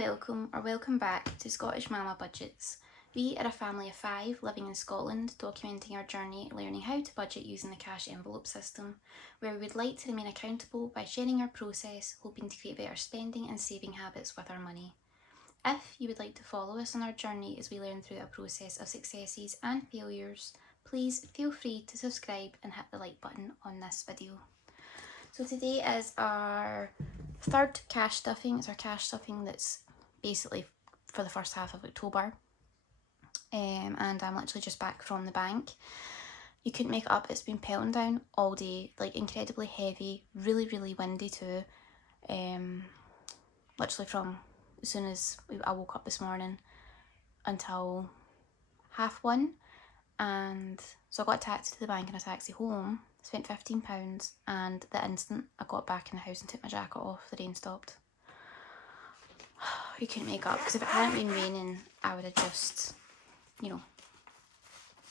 welcome back to Scottish Mama Budgets. We are a family of 5 living in Scotland, documenting our journey learning how to budget using the cash envelope system, where we would like to remain accountable by sharing our process, hoping to create better spending and saving habits with our money. If you would like to follow us on our journey as we learn through a process of successes and failures, please feel free to subscribe and hit the like button on this video. So today is our third cash stuffing. It's our cash stuffing that's basically for the first half of October. And I'm literally just back from the bank. You couldn't make it up, it's been pelting down all day, like incredibly heavy, really windy too. Literally from as soon as I woke up this morning until 1:30. And so I got a taxi to the bank and a taxi home, spent £15, and the instant I got back in the house and took my jacket off, the rain stopped. You couldn't make up, because if it hadn't been raining, I would have just,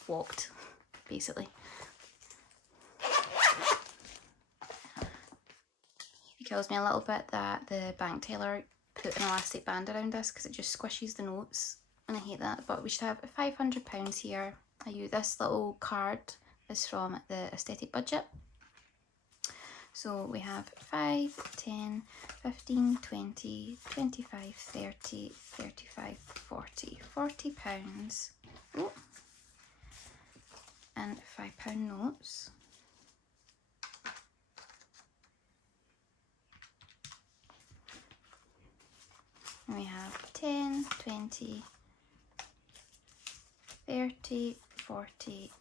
walked, basically. It kills me a little bit that the bank teller put an elastic band around this, because it just squishes the notes, and I hate that. But we should have £500 here. I use this little card is from the Aesthetic Budget. So we have 5, 10, 15, 20, 25, 30, 35, 40, £40. Oh. And £5 notes. And we have 10, 20, 30, 40,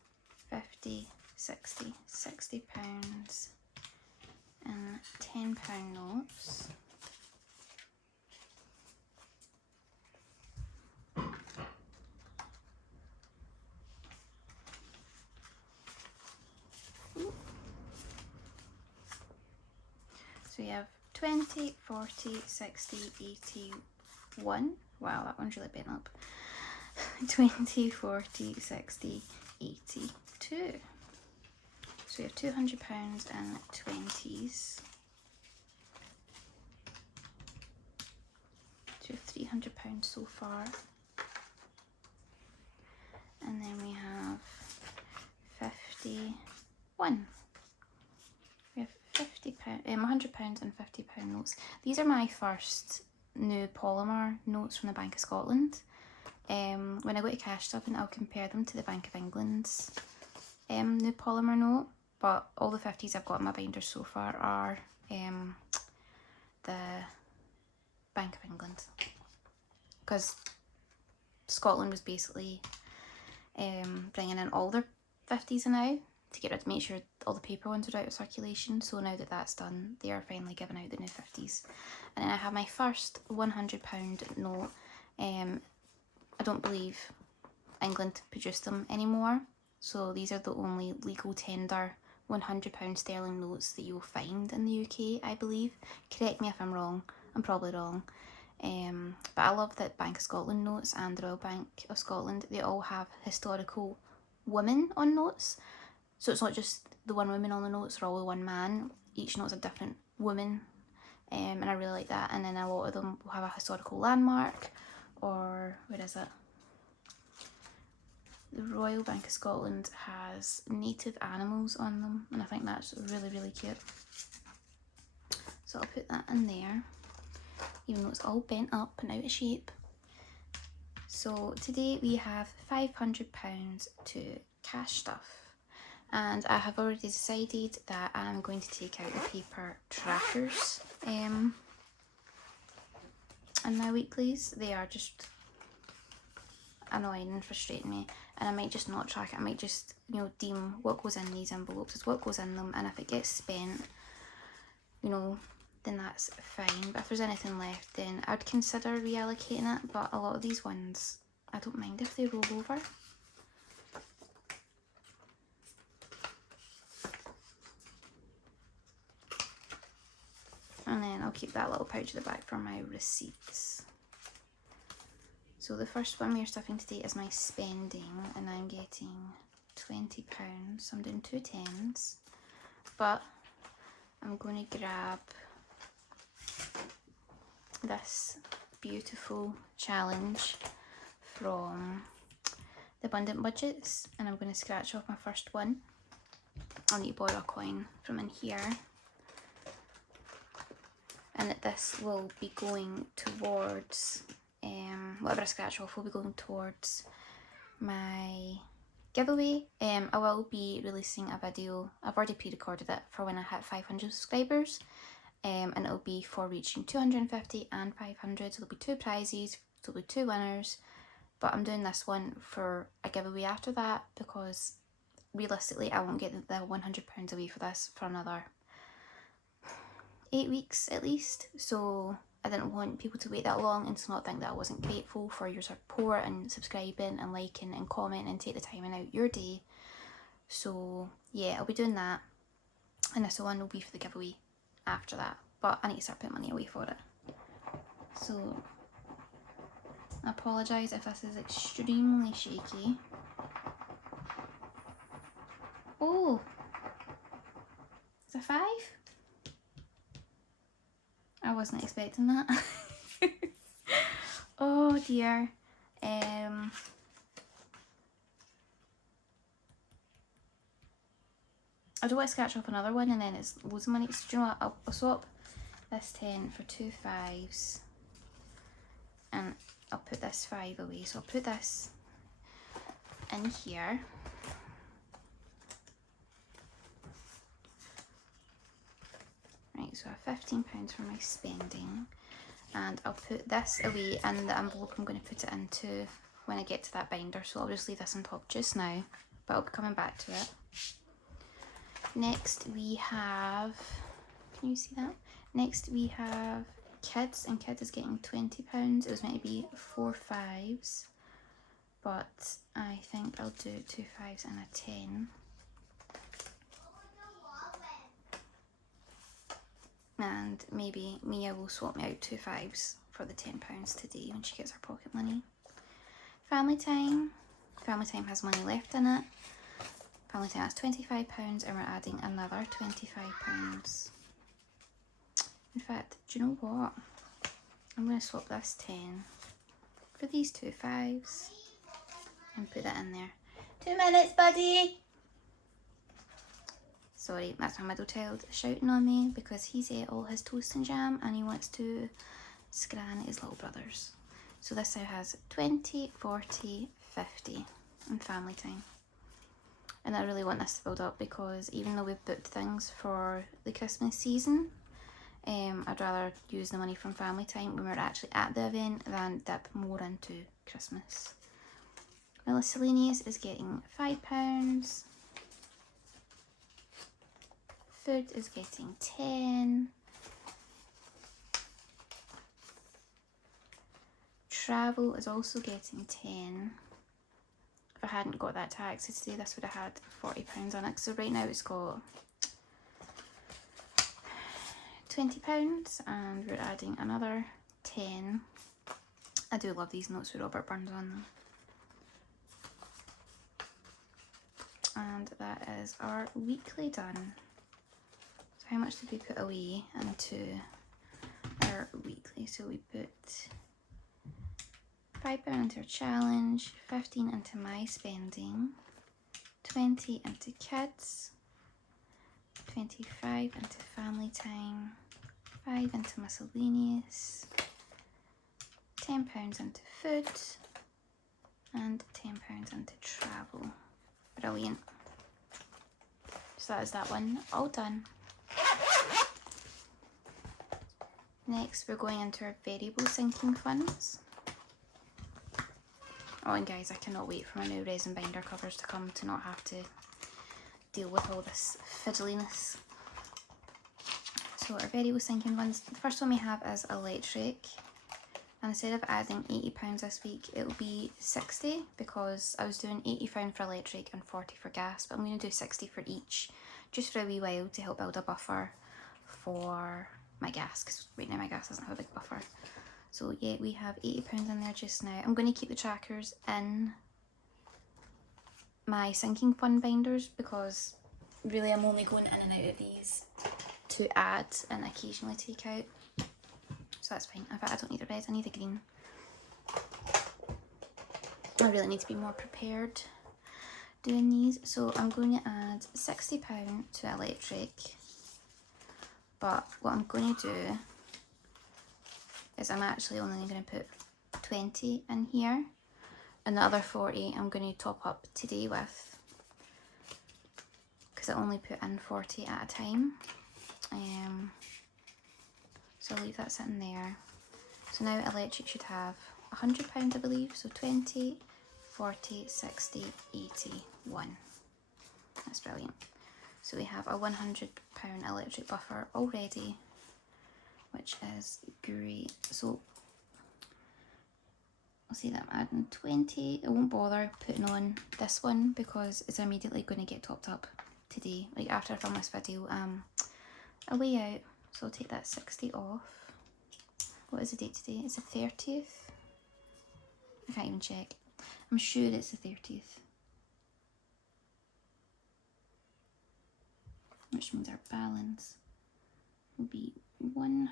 50, 60, £60 and £10 notes. So we have 20, 40, 60, 81. Wow, that one's really bent up. 20, 40, 60, 82. So we have £200 and 20s. So we have £300 so far. And then we have 51. We have £50, £100 and £50 notes. These are my first new polymer notes from the Bank of Scotland. When I go to cash stuffing, I'll compare them to the Bank of England's new polymer note, but all the 50s I've got in my binder so far are the Bank of England, because Scotland was basically bringing in all their 50s now to get rid, make sure all the paper ones are out of circulation. So now that that's done, they are finally giving out the new 50s. And then I have my first £100 note. I don't believe England produced them anymore, so these are the only legal tender £100 sterling notes that you'll find in the UK, I believe. Correct me if I'm wrong, I'm probably wrong. But I love that Bank of Scotland notes and the Royal Bank of Scotland, they all have historical women on notes. So it's not just the one woman on the notes or all the one man, each note's a different woman, and I really like that. And then a lot of them will have a historical landmark, or where is it? The Royal Bank of Scotland has native animals on them, and I think that's really cute. So I'll put that in there, even though it's all bent up and out of shape. So today we have £500 to cash stuff, and I have already decided that I'm going to take out the paper trackers in my weeklies. They are just annoying and frustrating me, and I might just not track it. I might just deem what goes in these envelopes as what goes in them, and if it gets spent, then that's fine. But if there's anything left, then I'd consider reallocating it. But a lot of these ones, I don't mind if they roll over. And then I'll keep that little pouch at the back for my receipts. So the first one we are stuffing today is my spending, and I'm getting £20. So I'm doing 2 10s, but I'm going to grab this beautiful challenge from the Abundant Budgets, and I'm going to scratch off my first one. I'll need to borrow a coin from in here, and that this will be going towards, whatever I scratch off will be going towards my giveaway. I will be releasing a video, I've already pre-recorded it for when I hit 500 subscribers, and it'll be for reaching 250 and 500, so there'll be 2 prizes, so there'll be 2 winners, but I'm doing this one for a giveaway after that because realistically I won't get the £100 away for this for another 8 weeks at least, so I didn't want people to wait that long and to not think that I wasn't grateful for your support and subscribing and liking and commenting and take the time out your day. So yeah, I'll be doing that, and this one will be for the giveaway after that, but I need to start putting money away for it. So I apologise if this is extremely shaky. Oh, it's a 5? I wasn't expecting that. Oh dear. I don't want to scratch off another one and then it's loads of money. So do you know what? I'll swap this 10 for 2 5s, and I'll put this 5 away. So I'll put this in here. Right, so I have £15 for my spending, and I'll put this away in the envelope I'm going to put it into when I get to that binder, so I'll just leave this on top just now, but I'll be coming back to it. Next we have, can you see that? Next we have kids, and kids is getting £20. It was meant to be 4 5s, but I think I'll do 2 5s and a 10. And maybe Mia will swap me out 2 5s for the £10 today when she gets her pocket money. Family time. Family time has money left in it. Family time has £25 and we're adding another £25. In fact, do you know what? I'm going to swap this 10 for these 2 5s and put that in there. 2 minutes, buddy! Sorry, that's my middle child shouting on me because he's ate all his toast and jam and he wants to scran his little brothers. So this now has 20, 40, 50 and family time. And I really want this to build up because even though we've booked things for the Christmas season, I'd rather use the money from family time when we're actually at the event than dip more into Christmas. Miscellaneous is getting £5. Food is getting 10. Travel is also getting 10. If I hadn't got that taxi today, this would have had £40 on it. So right now it's got £20 and we're adding another 10. I do love these notes with Robert Burns on them. And that is our weekly done. So how much did we put away into our weekly? So we put £5 into our challenge, 15 into my spending, 20 into kids, 25 into family time, 5 into miscellaneous, £10 into food, and £10 into travel. Brilliant. So that is that one all done. Next we're going into our variable sinking funds. Oh, and guys, I cannot wait for my new resin binder covers to come to not have to deal with all this fiddliness. So our variable sinking funds, the first one we have is electric. And instead of adding £80 this week, it'll be 60 because I was doing £80 for electric and 40 for gas, but I'm going to do 60 for each just for a wee while to help build a buffer for my gas, because right now my gas doesn't have a big buffer. So yeah, we have £80 in there just now. I'm going to keep the trackers in my sinking fund binders because really I'm only going in and out of these to add and occasionally take out. so that's fine. In fact, I don't need the red, I need the green. I really need to be more prepared doing these. So I'm going to add £60 to electric, but what I'm going to do is I'm actually only going to put 20 in here, and the other 40 I'm going to top up today with, because I only put in 40 at a time. So I'll leave that sitting there. So now electric should have £100 I believe, so 20, 40, 60, 81. That's brilliant. So we have a £100 electric buffer already, which is great. So I'll see that I'm adding 20. I won't bother putting on this one because it's immediately going to get topped up today. Like after I film this video, away out. So I'll take that 60 off. What is the date today? It's the 30th. I can't even check. I'm sure it's the 30th. Which means our balance will be £100.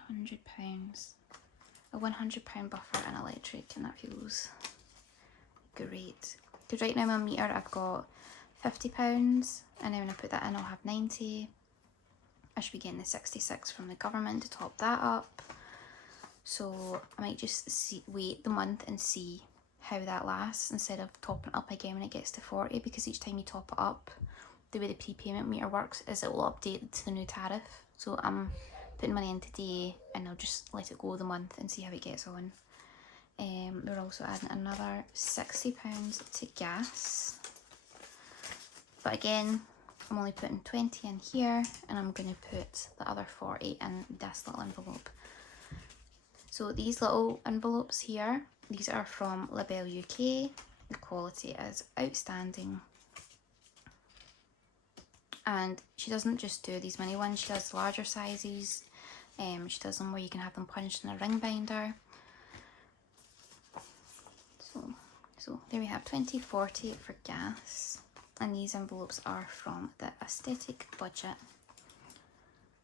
A £100 buffer in electric, and that feels great. Because right now my meter I've got £50, and then when I put that in I'll have 90. I should be getting the 66 from the government to top that up. So I might just wait the month and see how that lasts instead of topping it up again when it gets to 40, because each time you top it up, the way the prepayment meter works is it will update to the new tariff. So I'm putting money in today and I'll just let it go the month and see how it gets on. We're also adding another £60 to gas, but again I'm only putting 20 in here, and I'm going to put the other 40 in this little envelope. So these little envelopes here, these are from Label UK. The quality is outstanding. And she doesn't just do these mini ones, she does larger sizes. She does them where you can have them punched in a ring binder. So there we have 20, 40 for gas. And these envelopes are from the Aesthetic Budget.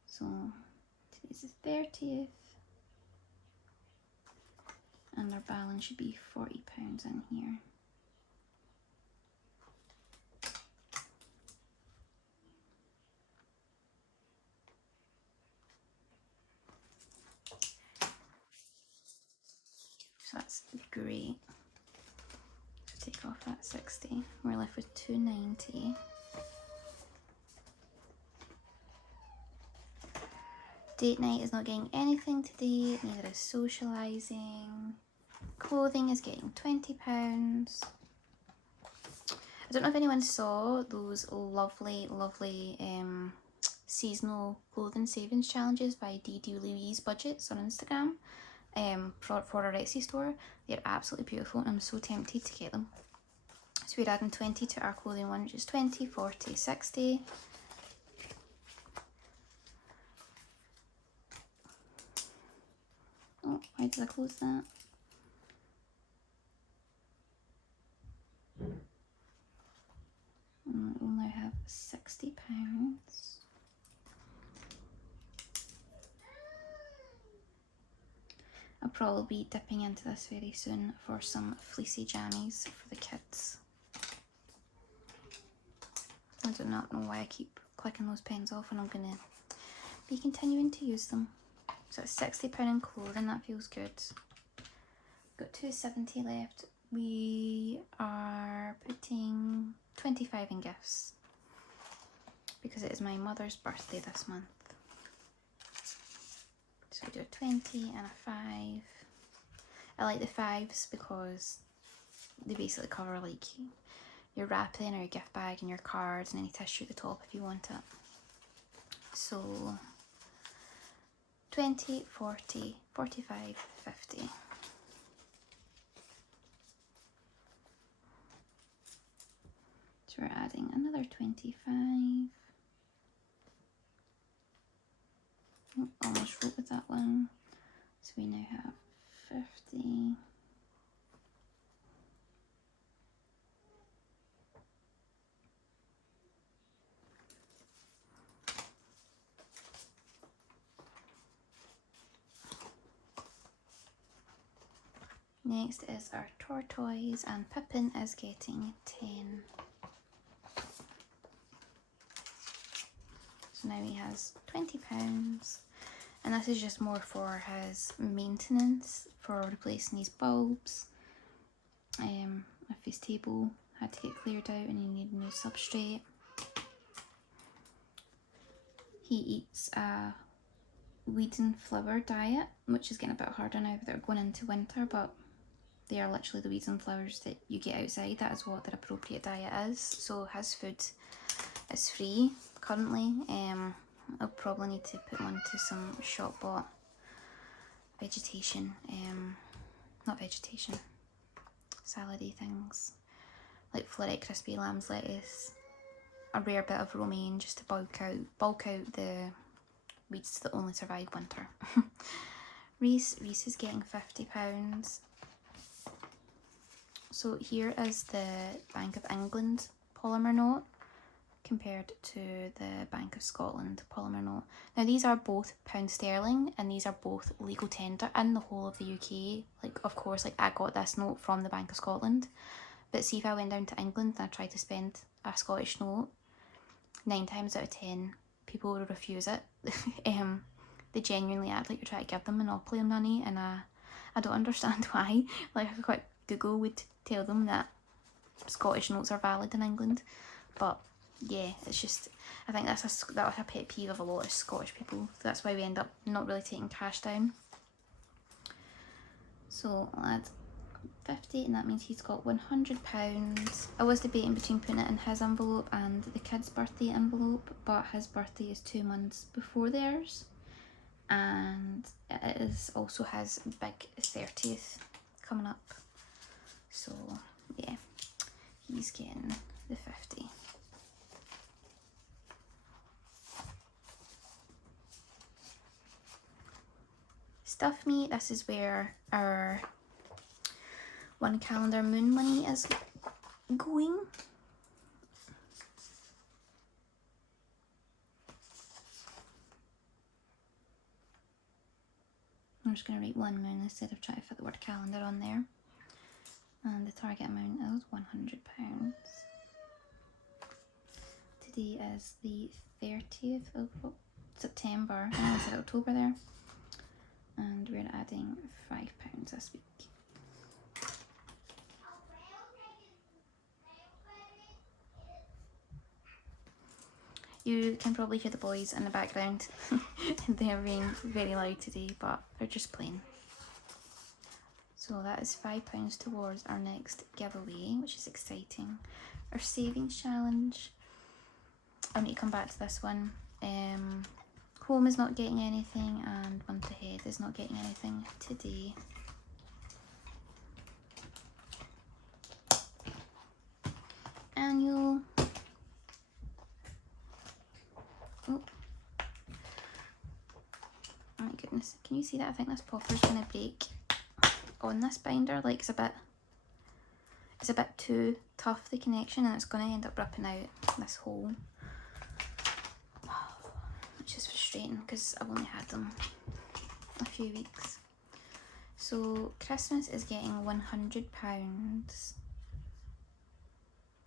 So today's the 30th. And our balance should be £40 in here. So that's great. So take off that 60. We're left with 290. Date night is not getting anything today, neither is socialising. Clothing is getting £20. I don't know if anyone saw those lovely seasonal clothing savings challenges by Budgets on Instagram for our Etsy store. They're absolutely beautiful and I'm so tempted to get them. So we're adding 20 to our clothing one, which is 20, 40, 60. Oh, why did I close that? We'll now have £60. I'll probably be dipping into this very soon for some fleecy jammies for the kids. I do not know why I keep clicking those pens off, and I'm going to be continuing to use them. So it's £60 in clothing, that feels good. Got 270 left. We are putting 25 in gifts because it is my mother's birthday this month. So we do a 20 and a 5. I like the 5s because they basically cover like your wrapping or your gift bag and your cards and any tissue at the top if you want it. So 20, 40, 45, 50. So we're adding another 25. Oh, almost wrote with that one. So we now have 50. Next is our tortoise, and Pippin is getting 10. So now he has £20, and this is just more for his maintenance, for replacing his bulbs. If his table had to get cleared out and he needed a new substrate. He eats a weed and flower diet, which is getting a bit harder now that they're going into winter, but they are literally the weeds and flowers that you get outside. That is what their appropriate diet is. So his food is free currently. I'll probably need to put him onto some shop bought vegetation, not vegetation, salady things like floret crispy lamb's lettuce, a rare bit of romaine just to bulk out the weeds that only survive winter. Reese is getting £50. So here is the Bank of England polymer note compared to the Bank of Scotland polymer note. Now these are both pound sterling and these are both legal tender in the whole of the UK. Like, of course, like I got this note from the Bank of Scotland, but see if I went down to England and I tried to spend a Scottish note, 9 times out of 10 people would refuse it. They genuinely act like you're trying to give them monopoly on money, and I don't understand why. Like, a quick Google would tell them that Scottish notes are valid in England, but yeah, it's just, I think that was a pet peeve of a lot of Scottish people. That's why we end up not really taking cash down. So I'll add 50, and that means he's got £100. I was debating between putting it in his envelope and the kid's birthday envelope, but his birthday is 2 months before theirs, and it is also his big 30th coming up. So yeah, he's getting the 50. Stuff Me, this is where our one calendar moon money is going. I'm just going to write one moon instead of trying to fit the word calendar on there. And the target amount is £100. Today is the 30th of September. I know I said October there. And we're adding £5 this week. You can probably hear the boys in the background. They're being very loud today, but they're just playing. So that is £5 towards our next giveaway, which is exciting. Our savings challenge. I need to come back to this one. Home is not getting anything, and month ahead is not getting anything today. Annual. Oh my goodness, can you see that? I think this popper's gonna break on this binder. Like, it's a bit too tough, the connection, and it's gonna end up ripping out this hole, which is frustrating because I've only had them a few weeks. So Christmas is getting £100,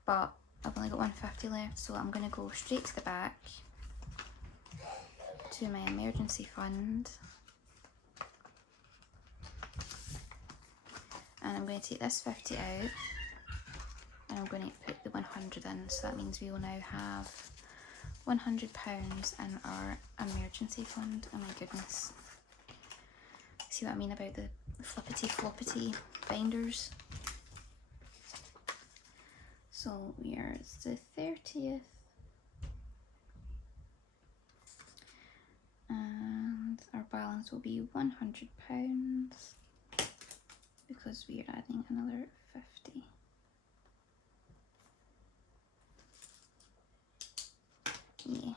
but I've only got 150 left, so I'm gonna go straight to the back to my emergency fund, and I'm going to take this 50 out, and I'm going to put the 100 in. So that means we will now have £100 in our emergency fund. Oh my goodness, see what I mean about the flippity floppity binders. So we are, it's the 30th, and our balance will be £100 because we are adding another 50. Yeah.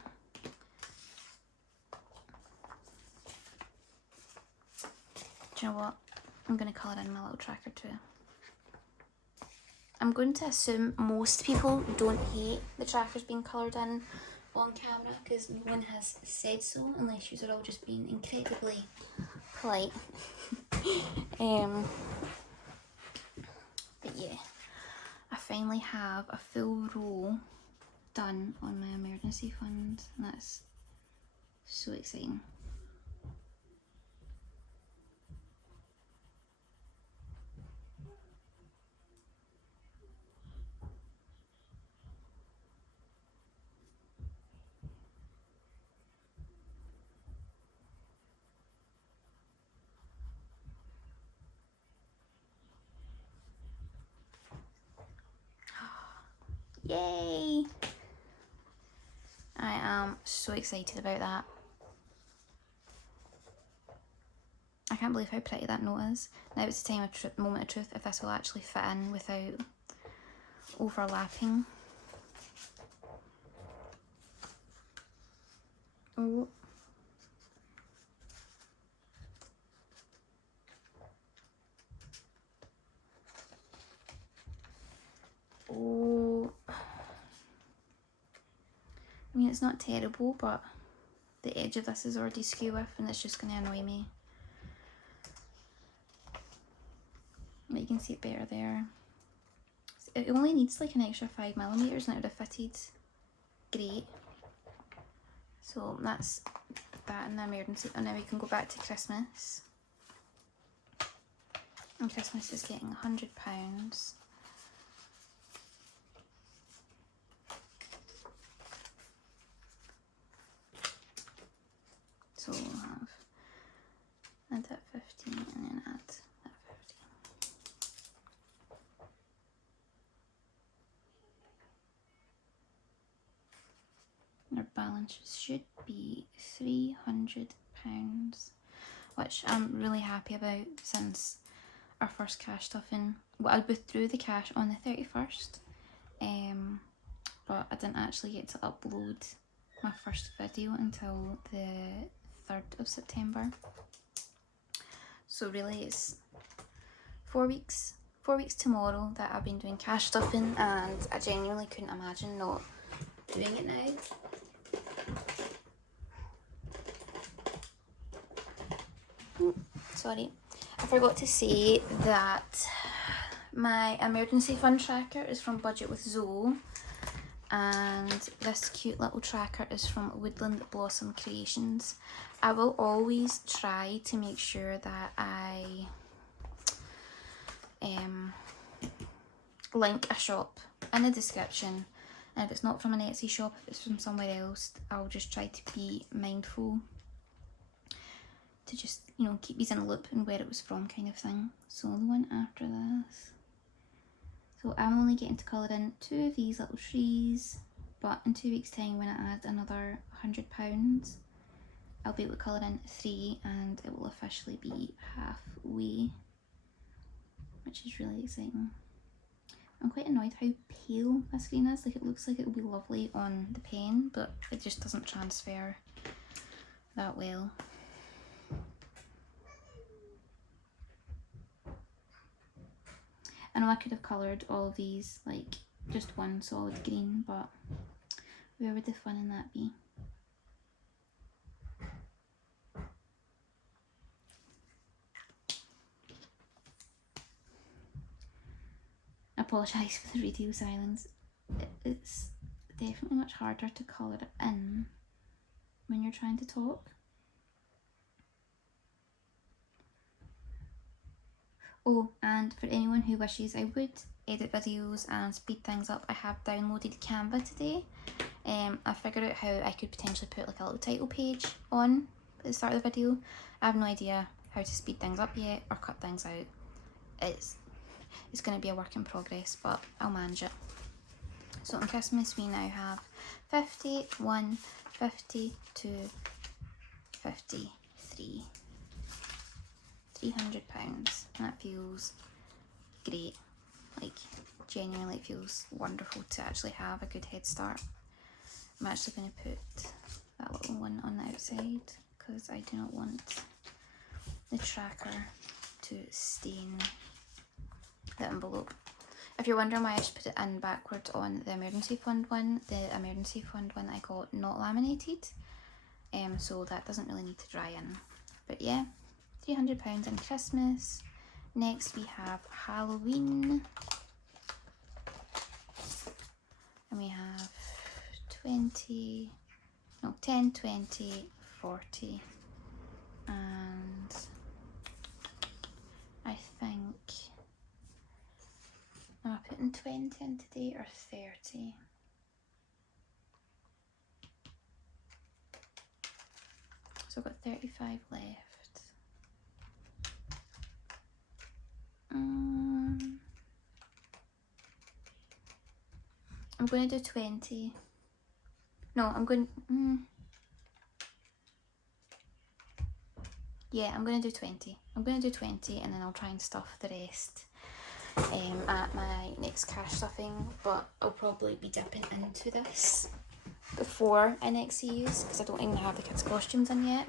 Do you know what? I'm going to colour in my little tracker too. I'm going to assume most people don't hate the trackers being coloured in on camera because no one has said so, unless you are all just being incredibly polite. finally have a full row done on my emergency fund, and that's so exciting. Yay! I am so excited about that. I can't believe how pretty that note is. Now it's the time of moment of truth, if this will actually fit in without overlapping. Oh. Oh. I mean, it's not terrible, but the edge of this is already skew with, and it's just going to annoy me. But you can see it better there. It only needs like an extra 5mm and it would have fitted great. So that's that in the emergency. And now we can go back to Christmas. And Christmas is getting £100. So we'll have add that 15 and then add that 15. Our balance should be £300, which I'm really happy about since our first cash stuffing. Well, I withdrew the cash on the 31st, but I didn't actually get to upload my first video until the 3rd of September. So really it's 4 weeks tomorrow that I've been doing cash stuffing, and I genuinely couldn't imagine not doing it now. Sorry, I forgot to say that my emergency fund tracker is from Budget with Zoe, and this cute little tracker is from Woodland Blossom Creations. I will always try to make sure that I link a shop in the description, and if it's not from an Etsy shop, if it's from somewhere else, I'll just try to be mindful to just, you know, keep these in a loop and where it was from kind of thing. So the one after this. So I'm only getting to colour in 2 of these little trees, but in 2 weeks time when I add another £100, I'll be able to colour in 3 and it will officially be halfway, which is really exciting. I'm quite annoyed how pale this green is. Like, it looks like it will be lovely on the pen, but it just doesn't transfer that well. I know I could have coloured all of these like just one solid green, but where would the fun in that be? I apologise for the radio silence. It's definitely much harder to colour it in when you're trying to talk. Oh, and for anyone who wishes I would edit videos and speed things up, I have downloaded Canva today. I figured out how I could potentially put like a little title page on at the start of the video. I have no idea how to speed things up yet or cut things out. It's going to be a work in progress, but I'll manage it. So on Christmas we now have 51, 52, 53. £300, and that feels great. Like, genuinely it feels wonderful to actually have a good head start. I'm actually going to put that little one on the outside because I do not want the tracker to stain the envelope. If you're wondering why I should put it in backwards on the emergency fund one, I got not laminated, so that doesn't really need to dry in. But yeah, £300 in Christmas. Next we have Halloween. And we have 20, no, 10, 20, 40, and I think, am I putting 20 in today or 30? So I've got 35 left. I'm going to do 20. No, I'm going, yeah, I'm going to do 20. I'm going to do 20 and then I'll try and stuff the rest at my next cash stuffing, but I'll probably be dipping into this before I next use because I don't even have the kids' costumes in yet,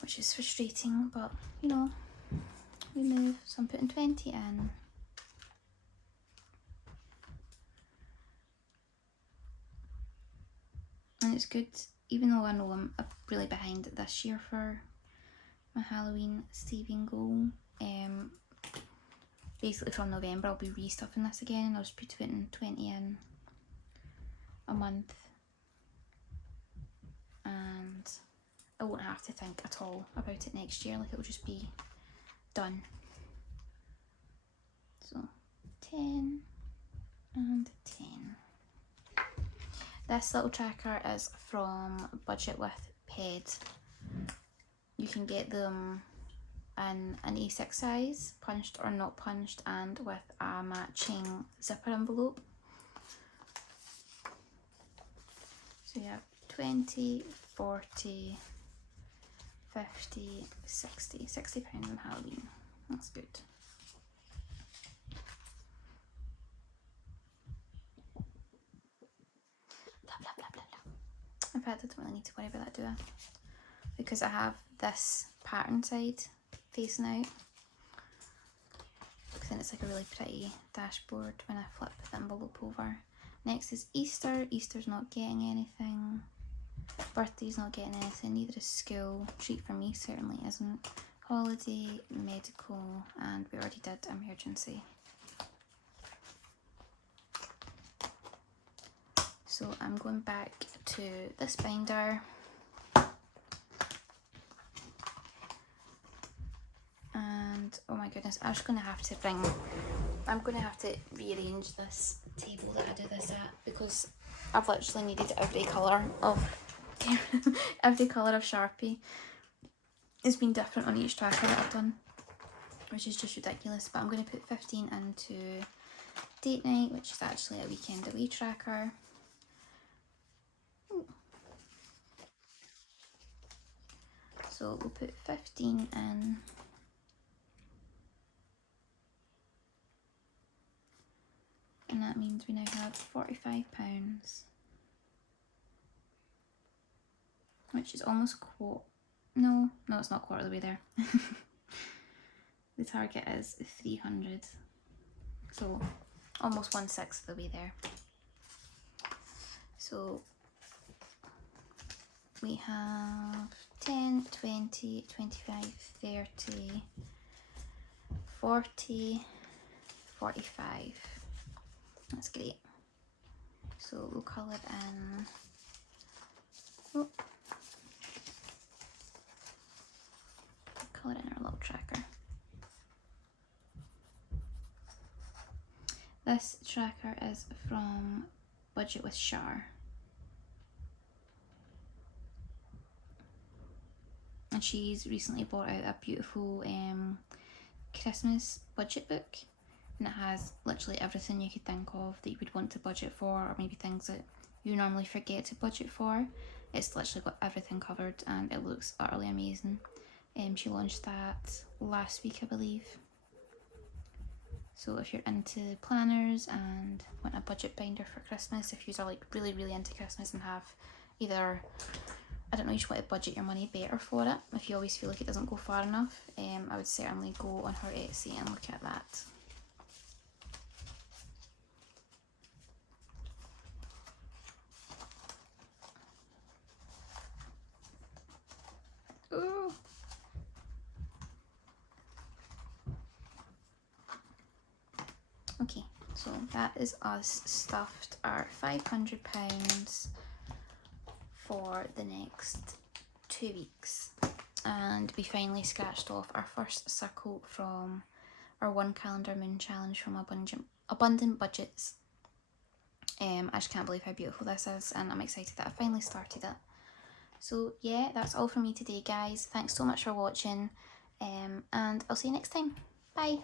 which is frustrating, but you know, we move. So I'm putting 20 in. And it's good, even though I know I'm really behind this year for my Halloween saving goal. Basically from November I'll be restuffing this again, and I'll just be putting 20 in a month, and I won't have to think at all about it next year, like it'll just be done. So 10 and 10. This little tracker is from Budget with Ped. You can get them in an A6 size, punched or not punched, and with a matching zipper envelope. So you have 20, 40, 50, 60. £60 on Halloween. That's good. Blah, blah, blah, blah, blah. In fact, I don't really need to worry about that, do I? Because I have this pattern side facing out. Because then it's like a really pretty dashboard when I flip the envelope over. Next is Easter. Easter's not getting anything. Birthday's not getting anything. Neither is school. Treat for me certainly isn't. Holiday, medical, and we already did emergency. So I'm going back to this binder. And oh my goodness, I'm going to have to rearrange this table that I do this at, because I've literally needed every colour of Sharpie. It's been different on each tracker that I've done, which is just ridiculous. But I'm going to put 15 into date night, which is actually a weekend away tracker. Ooh. So we'll put 15 in. And that means we now have £45, which is almost no, it's not quarter of the way there. The target is 300, so almost 1/6 of the way there. So we have 10, 20, 25, 30, 40, 45. That's great. So we'll colour in. Oh. Colour in our little tracker. This tracker is from Budget with Char. And she's recently brought out a beautiful Christmas budget book. And it has literally everything you could think of that you would want to budget for, or maybe things that you normally forget to budget for. It's literally got everything covered and it looks utterly amazing. She launched that last week, I believe. So if you're into planners and want a budget binder for Christmas, if you're like really, really into Christmas and have either, I don't know, you just want to budget your money better for it, if you always feel like it doesn't go far enough, I would certainly go on her Etsy and look at that. Ooh. Okay, so that is us stuffed our £500 for the next 2 weeks. And we finally scratched off our first circle from our 1 calendar moon challenge from Abundant Budgets. I just can't believe how beautiful this is, and I'm excited that I finally started it. So yeah, that's all from me today, guys. Thanks so much for watching, and I'll see you next time. Bye.